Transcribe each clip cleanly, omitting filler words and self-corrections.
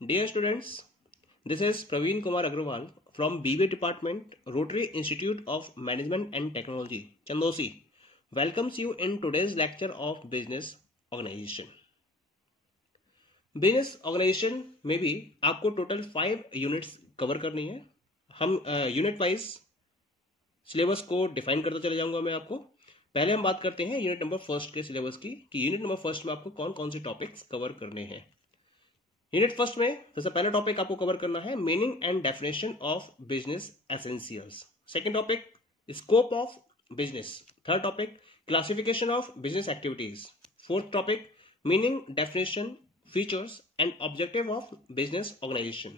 Dear students, this is Praveen Kumar Agrawal from BBA Department, Rotary Institute of Management and Technology, Chandosi, welcomes you in today's lecture of Business Organization. Business organization में भी आपको total 5 units cover करनी है. हम unit wise syllabus को define करता चले जाऊंगा मैं आपको. पहले हम बात करते हैं यूनिट नंबर फर्स्ट के सिलेबस की कि यूनिट नंबर फर्स्ट में आपको कौन कौन से टॉपिक्स कवर करने हैं. यूनिट फर्स्ट में सबसे पहला टॉपिक आपको कवर करना है meaning and definition of business essentials. Second topic scope of business. Third topic classification of business activities. Fourth topic meaning, definition, features and objective of business organization.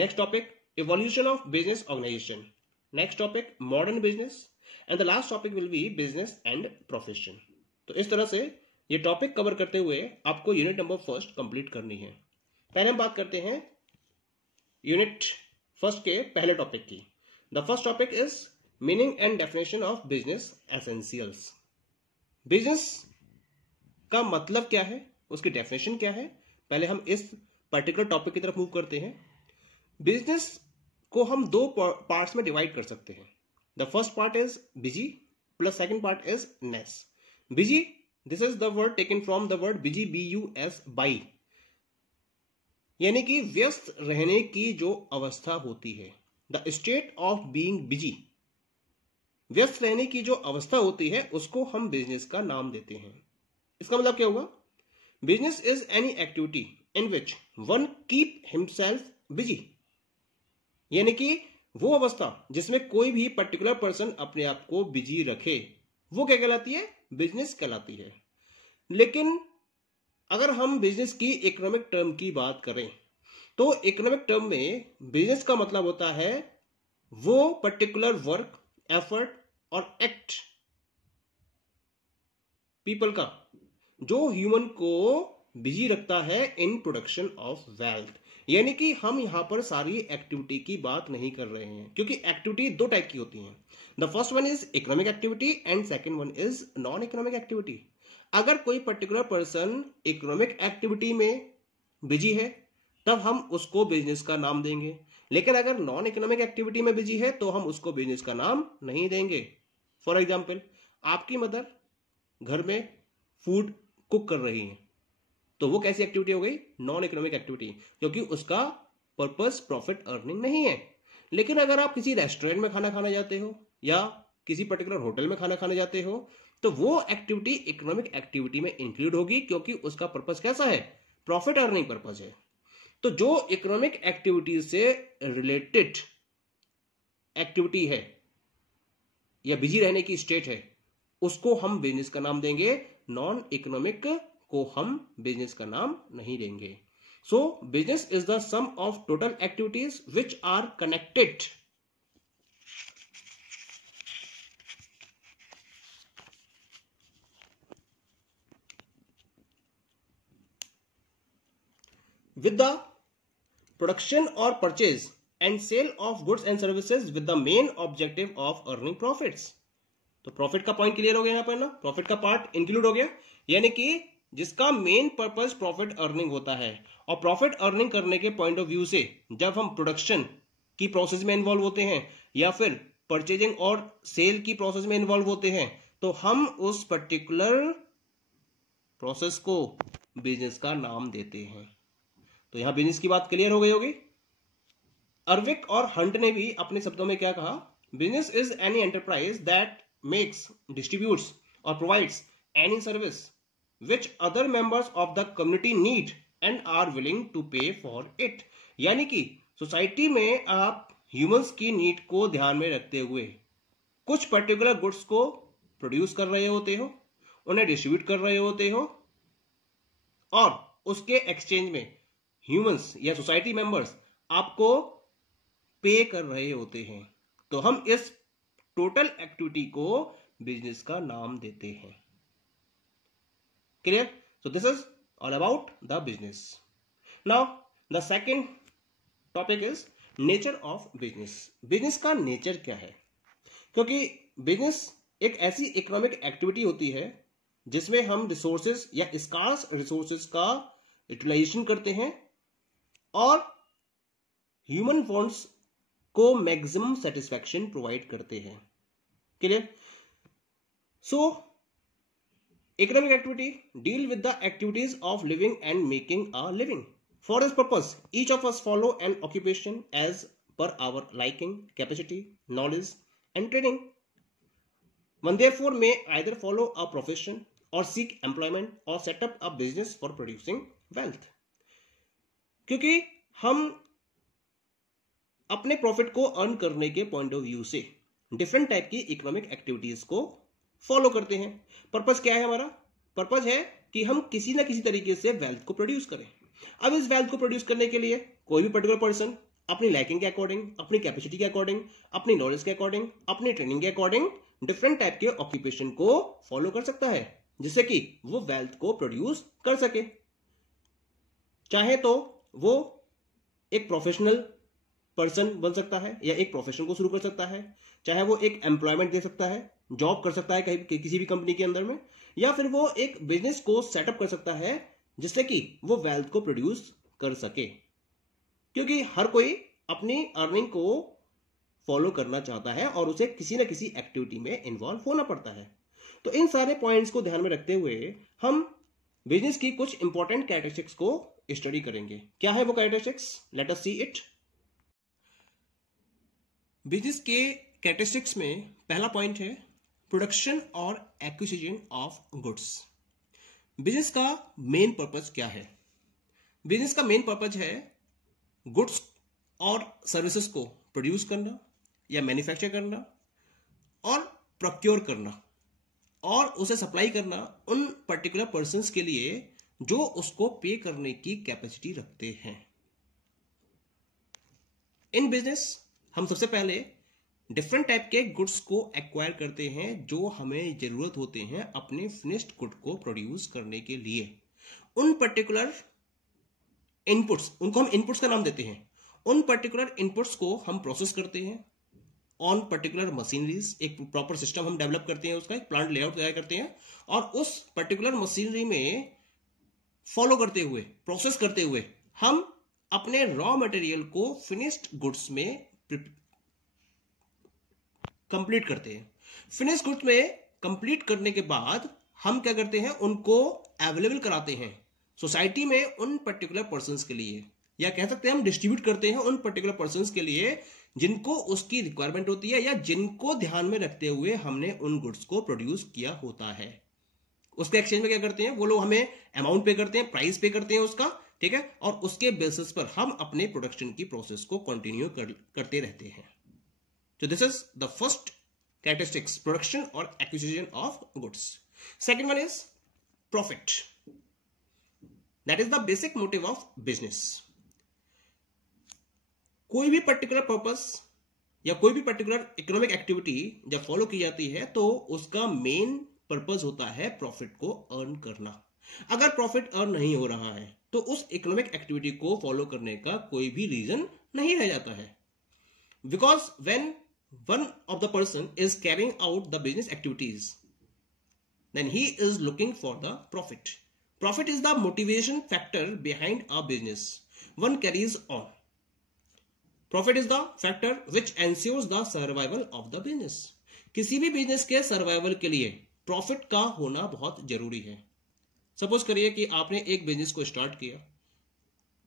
Next topic evolution of business organization. Next topic modern business and the last topic will be business and profession. तो इस तरह से ये topic cover करते हुए आपको unit number first complete करनी है. पहले हम बात करते हैं यूनिट फर्स्ट के पहले टॉपिक की. The first topic is meaning and definition of business essentials. Business का मतलब क्या है, उसकी डेफिनेशन क्या है, पहले हम इस पर्टिकुलर टॉपिक की तरफ मूव करते हैं. बिजनेस को हम दो पार्ट्स में डिवाइड कर सकते हैं. The first part is busy plus second part is ness. Busy, this is the word taken from the word busy, BUS, by, यानी कि व्यस्त रहने की जो अवस्था होती है. The state of being busy, व्यस्त रहने की जो अवस्था होती है उसको हम बिजनेस का नाम देते हैं. इसका मतलब क्या हुआ? Business is any activity in which one keep himself busy. यानी कि वो अवस्था जिसमें कोई भी पर्टिकुलर पर्सन अपने आप को बिजी रखे, वो क्या कहलाती है? बिजनेस कहलाती है. लेकिन अगर हम बिजनेस की इकोनॉमिक टर्म की बात करें तो इकोनॉमिक टर्म में बिजनेस का मतलब होता है वो पर्टिकुलर वर्क, एफर्ट और एक्ट पीपल का जो ह्यूमन को बिजी रखता है इन प्रोडक्शन ऑफ वेल्थ. यानी कि हम यहां पर सारी एक्टिविटी की बात नहीं कर रहे हैं, क्योंकि एक्टिविटी दो टाइप की होती हैं. The first one is economic activity and second one is non economic activity. अगर कोई पर्टिकुलर पर्सन इकोनॉमिक एक्टिविटी में बिजी है तब हम उसको बिजनेस का नाम देंगे, लेकिन अगर नॉन इकोनॉमिक एक्टिविटी में बिजी है तो हम उसको बिजनेस का नाम नहीं देंगे. फॉर एग्जाम्पल, आपकी मदर घर में फूड कुक कर रही हैं, तो वो कैसी एक्टिविटी हो गई? नॉन इकोनॉमिक एक्टिविटी, क्योंकि उसका पर्पस प्रॉफिट अर्निंग नहीं है. लेकिन अगर आप किसी रेस्टोरेंट में खाना खाने जाते हो या किसी पर्टिकुलर होटल में खाना खाने जाते हो तो वो एक्टिविटी इकोनॉमिक एक्टिविटी में इंक्लूड होगी, क्योंकि उसका पर्पस कैसा है? प्रॉफिट अर्निंग पर्पस है. तो जो इकोनॉमिक एक्टिविटी से रिलेटेड एक्टिविटी है या बिजी रहने की स्टेट है उसको हम बिजनेस का नाम देंगे. नॉन इकोनॉमिक को हम बिजनेस का नाम नहीं देंगे. So business is the sum of total activities which are connected with the production or purchase and sale of goods and services with the main objective of earning profits. तो profit का point clear हो गया यहां पर ना, profit का part include हो गया, यानी कि जिसका मेन पर्पस प्रॉफिट अर्निंग होता है. और प्रॉफिट अर्निंग करने के पॉइंट ऑफ व्यू से जब हम प्रोडक्शन की प्रोसेस में इन्वॉल्व होते हैं या फिर परचेजिंग और सेल की प्रोसेस में इन्वॉल्व होते हैं तो हम उस पर्टिकुलर प्रोसेस को बिजनेस का नाम देते हैं. तो यहां बिजनेस की बात क्लियर हो गई होगी. अर्विक और हंट ने भी अपने शब्दों में क्या कहा? Business is any enterprise that makes, distributes or provides any service which other members of the community need and are willing to pay for it. यानी कि सोसाइटी में आप ह्यूमंस की नीड को ध्यान में रखते हुए कुछ पर्टिकुलर गुड्स को प्रोड्यूस कर रहे होते हो, उन्हें डिस्ट्रीब्यूट कर रहे होते हो और उसके एक्सचेंज में ह्यूमंस या सोसाइटी मेंबर्स आपको पे कर रहे होते हैं. तो हम इस टोटल एक्टिविटी को बिजनेस का नाम देते हैं. Clear? So this is all about the business. Now the second topic is nature of business. Business का नेचर क्या है? क्योंकि बिजनेस एक ऐसी इकोनॉमिक एक्टिविटी होती है जिसमें हम रिसोर्सेज या स्कार्स रिसोर्सेज का यूटिलाइजेशन करते हैं और ह्यूमन वांट्स को मैक्सिमम सेटिस्फैक्शन प्रोवाइड करते हैं। Clear? So economic activity deal with the activities of living and making a living. For this purpose each of us follow an occupation as per our liking, capacity, knowledge and training. One therefore may either follow a profession or seek employment or set up a business for producing wealth. क्योंकि हम अपने profit को earn करने के point of view से different type की economic activities को follow करते हैं। पर्पस क्या है हमारा? पर्पस है कि हम किसी ना किसी तरीके से वेल्थ को प्रोड्यूस करें। अब इस वेल्थ को प्रोड्यूस करने के लिए कोई भी पर्टिकुलर पर्सन अपनी लाइकिंग के अकॉर्डिंग, अपनी कैपेसिटी के अकॉर्डिंग, अपनी नॉलेज के अकॉर्डिंग, अपनी ट्रेनिंग के अकॉर्डिंग डिफरेंट टाइप के ऑक्यूपेशन को फॉलो कर सकता है जिससे कि वो वेल्थ को प्रोड्यूस कर सके। चाहे तो वो एक प्रोफेशनल पर्सन बन सकता है या एक प्रोफेशन को शुरू कर सकता है, चाहे वो एक एम्प्लॉयमेंट दे सकता है, जॉब कर सकता है कहीं किसी भी कंपनी के अंदर में, या फिर वो एक बिजनेस को सेटअप कर सकता है जिससे कि वो वेल्थ को प्रोड्यूस कर सके। क्योंकि हर कोई अपनी अर्निंग को फॉलो करना चाहता है और उसे किसी ना किसी एक्टिविटी में इन्वॉल्व होना पड़ता है। तो इन सारे पॉइंट्स को ध्यान में रखते हुए हम बिजनेस की कुछ इंपॉर्टेंट कैरेक्टरिस्टिक्स को स्टडी करेंगे। क्या है वो characteristics? Let us see it. Business के कैरेक्टरिस्टिक्स में पहला पॉइंट है प्रोडक्शन और एक्विजिशन ऑफ गुड्स। बिजनेस का मेन पर्पस क्या है? बिजनेस का मेन पर्पस है गुड्स और सर्विसेज को प्रोड्यूस करना या मैन्युफैक्चर करना और प्रोक्योर करना और उसे सप्लाई करना उन पर्टिकुलर पर्संस के लिए जो उसको पे करने की कैपेसिटी रखते हैं। इन बिजनेस हम सबसे पहले डिफरेंट टाइप के गुड्स को एक्वायर करते हैं जो हमें जरूरत होते हैं अपने फिनिश्ड गुड को प्रोड्यूस करने के लिए। उन पर्टिकुलर इनपुट्स, उनको हम इनपुट्स का नाम देते हैं, उन पर्टिकुलर इनपुट्स को हम प्रोसेस करते हैं ऑन पर्टिकुलर मशीनरीज। एक प्रॉपर सिस्टम हम डेवलप करते हैं, उसका एक प्लांट लेआउट तैयार करते हैं और उस पर्टिकुलर मशीनरी में फॉलो करते हुए, प्रोसेस करते हुए हम अपने रॉ मटेरियल को फिनिश्ड गुड्स में कंप्लीट करते हैं। फिनिश्ड गुड्स में कंप्लीट करने के बाद हम क्या करते हैं, उनको अवेलेबल कराते हैं सोसाइटी में उन पर्टिकुलर पर्संस के लिए, या कह सकते हैं हम डिस्ट्रीब्यूट करते हैं उन पर्टिकुलर पर्संस के लिए जिनको उसकी रिक्वायरमेंट होती है या जिनको ध्यान में रखते हुए हमने उन गुड्स को प्रोड्यूस किया होता है। उसके एक्सचेंज में क्या करते हैं, वो लोग हमें अमाउंट पे करते हैं, प्राइस पे करते हैं उसका, ठीक है, और उसके बेसिस पर हम अपने प्रोडक्शन की प्रोसेस को कंटिन्यू करते रहते हैं। तो this is the first characteristics, production और acquisition of goods. Second one is profit. That is the basic motive of business. कोई भी पर्टिकुलर पर्पस या कोई भी पर्टिकुलर इकोनॉमिक एक्टिविटी जब फॉलो की जाती है तो उसका मेन पर्पस होता है प्रॉफिट को अर्न करना। अगर प्रॉफिट अर्न नहीं हो रहा है तो उस इकोनॉमिक एक्टिविटी को फॉलो करने का कोई भी रीजन नहीं रह जाता है। Because when one of the person is carrying out the business activities then he is looking for the profit. Profit is the motivation factor behind a business one carries on. Profit is the factor which ensures the survival of the business. किसी भी business के survival के लिए profit का होना बहुत जरूरी है। सपोज करिए कि आपने एक बिजनेस को स्टार्ट किया,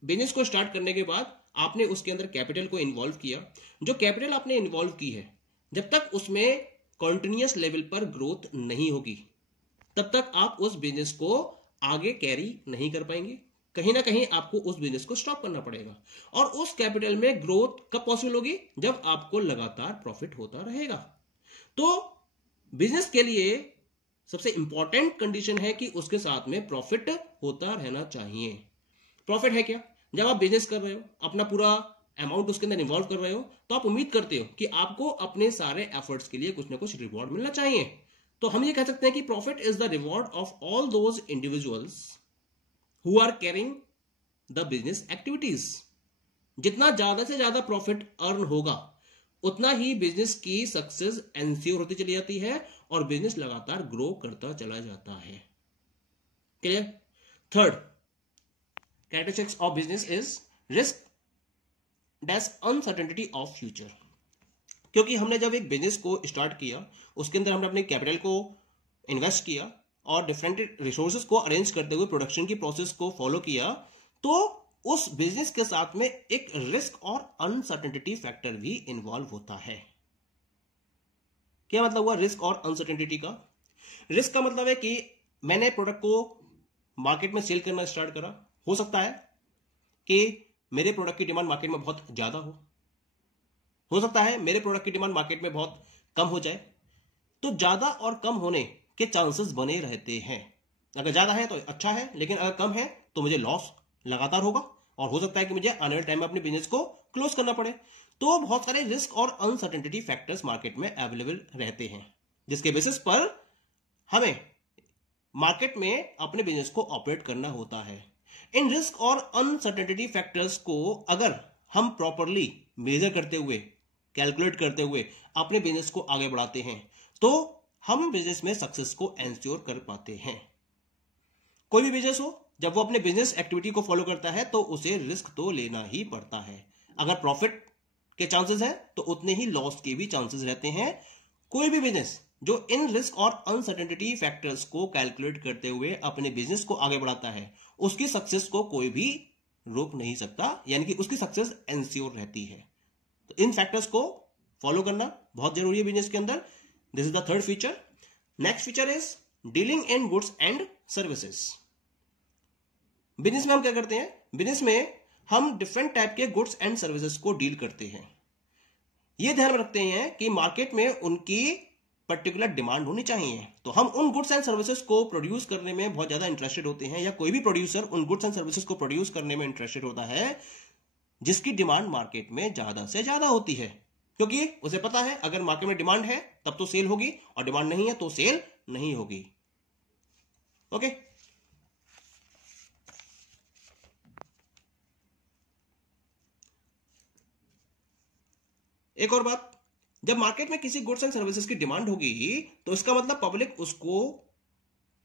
बिजनेस को स्टार्ट करने के बाद आपने उसके अंदर कैपिटल को इन्वॉल्व किया। जो कैपिटल आपने इन्वॉल्व की है, जब तक उसमें कॉन्टिन्यूअस लेवल पर ग्रोथ नहीं होगी तब तक आप उस बिजनेस को आगे कैरी नहीं कर पाएंगे। कहीं ना कहीं आपको उस बिजनेस को स्टॉप करना पड़ेगा और उस कैपिटल में ग्रोथ कब पॉसिबल होगी? जब आपको लगातार प्रॉफिट होता रहेगा। तो बिजनेस के लिए सबसे इंपॉर्टेंट कंडीशन है कि उसके साथ में प्रॉफिट होता रहना चाहिए। प्रॉफिट है क्या? जब आप बिजनेस कर रहे हो, अपना पूरा अमाउंट उसके अंदर इन्वॉल्व कर रहे हो, तो आप उम्मीद करते हो कि आपको अपने सारे एफर्ट्स के लिए कुछ ना कुछ रिवॉर्ड मिलना चाहिए। तो हम ये कह सकते हैं कि profit is the reward of all those individuals who are carrying the business activities. जितना ज्यादा से ज्यादा प्रॉफिट अर्न होगा उतना ही बिजनेस की सक्सेस एंश्योर होती चली जाती है और बिजनेस लगातार ग्रो करता चला जाता है। Clear? Third characteristics of business is risk dash uncertainty of future, क्योंकि हमने जब एक बिजनेस को स्टार्ट किया उसके अंदर हमने अपने कैपिटल को इन्वेस्ट किया और डिफरेंट रिसोर्सेज को अरेंज करते हुए प्रोडक्शन की प्रोसेस को फॉलो किया, तो उस बिजनेस के साथ में एक रिस्क और अनसर्टेनिटी फैक्टर भी इन्वॉल्व होता है। क्या मतलब हुआ रिस्क और अनसर्टेनिटी का? रिस्क का मतलब है कि मैंने प्रोडक्ट को मार्केट में सेल करना स्टार्ट करा, हो सकता है कि मेरे प्रोडक्ट की डिमांड मार्केट में बहुत ज्यादा हो सकता है मेरे प्रोडक्ट की डिमांड मार्केट में बहुत कम हो जाए। तो ज्यादा और कम होने के चांसेस बने रहते हैं। अगर ज्यादा है तो अच्छा है, लेकिन अगर कम है तो मुझे लॉस लगातार होगा और हो सकता है कि मुझे आने वाले टाइम में अपने बिजनेस को क्लोज करना पड़े। तो बहुत सारे रिस्क और अनसर्टेनिटी फैक्टर्स मार्केट में अवेलेबल रहते हैं, जिसके बेसिस पर हमें मार्केट में अपने बिजनेस को ऑपरेट करना होता है। इन रिस्क और अनसर्टेनिटी फैक्टर्स को अगर हम प्रॉपरली मेजर करते हुए, कैलकुलेट करते हुए अपने बिजनेस को आगे बढ़ाते हैं तो हम बिजनेस में सक्सेस को एंश्योर कर पाते हैं। कोई भी बिजनेस हो, जब वो अपने बिजनेस एक्टिविटी को फॉलो करता है तो उसे रिस्क तो लेना ही पड़ता है। अगर प्रॉफिट के चांसेस है तो उतने ही लॉस के भी चांसेस रहते हैं। कोई भी बिजनेस जो इन रिस्क और अनसर्टेनिटी फैक्टर्स को कैलकुलेट करते हुए अपने बिजनेस को आगे बढ़ाता है, उसकी सक्सेस को कोई भी रोक नहीं सकता, यानी कि उसकी सक्सेस एंश्योर रहती है। तो इन फैक्टर्स को फॉलो करना बहुत जरूरी है बिजनेस के अंदर। This is the third feature. Next feature is dealing in goods and services. Business में हम क्या करते हैं? बिजनेस में हम डिफरेंट टाइप के गुड्स एंड सर्विसेज को डील करते हैं। यह ध्यान में रखते हैं कि मार्केट में उनकी पर्टिकुलर डिमांड होनी चाहिए। तो हम उन गुड्स एंड सर्विसेज को प्रोड्यूस करने में बहुत ज्यादा इंटरेस्टेड होते हैं, या कोई भी प्रोड्यूसर उन गुड्स एंड सर्विसेज को प्रोड्यूस करने में इंटरेस्टेड होता है जिसकी डिमांड मार्केट में ज्यादा से ज्यादा होती है, क्योंकि उसे पता है अगर मार्केट में डिमांड है तब तो सेल होगी और डिमांड नहीं है तो सेल नहीं होगी। ओके, एक और बात, जब मार्केट में किसी गुड्स एंड सर्विसेज की डिमांड होगी तो इसका मतलब पब्लिक उसको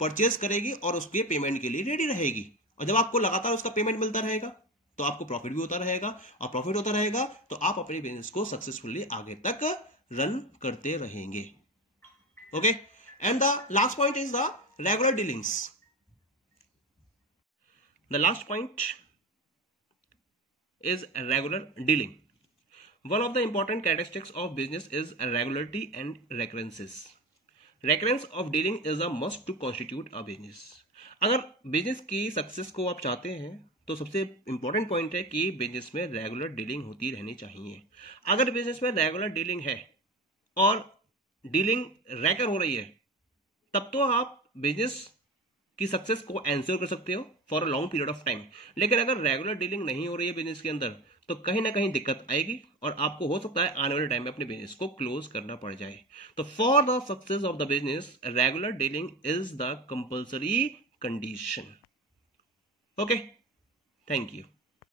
परचेज करेगी और उसके पेमेंट के लिए रेडी रहेगी। और जब आपको लगातार उसका पेमेंट मिलता रहेगा तो आपको प्रॉफिट भी होता रहेगा, और प्रॉफिट होता रहेगा तो आप अपने बिजनेस को सक्सेसफुली आगे तक रन करते रहेंगे। Okay, and the last point is the regular dealings. The last point is regular dealing. One of the important characteristics of business is regularity and recurrences. Recurrence of dealing is a must to constitute a business. अगर business की success को आप चाहते हैं तो सबसे important point है कि बिजनेस में रेगुलर डीलिंग होती रहनी चाहिए। अगर बिजनेस में रेगुलर डीलिंग है और डीलिंग रैकर हो रही है तब तो आप बिजनेस की सक्सेस को एंश्योर कर सकते हो for a long period of time. लेकिन अगर रेगुलर डीलिंग नहीं हो रही है बिजनेस के अंदर तो कहीं ना कहीं दिक्कत आएगी और आपको हो सकता है आने वाले टाइम में अपने बिजनेस को क्लोज करना पड़ जाए। तो for the success of the business regular dealing is the compulsory condition. Okay, thank you.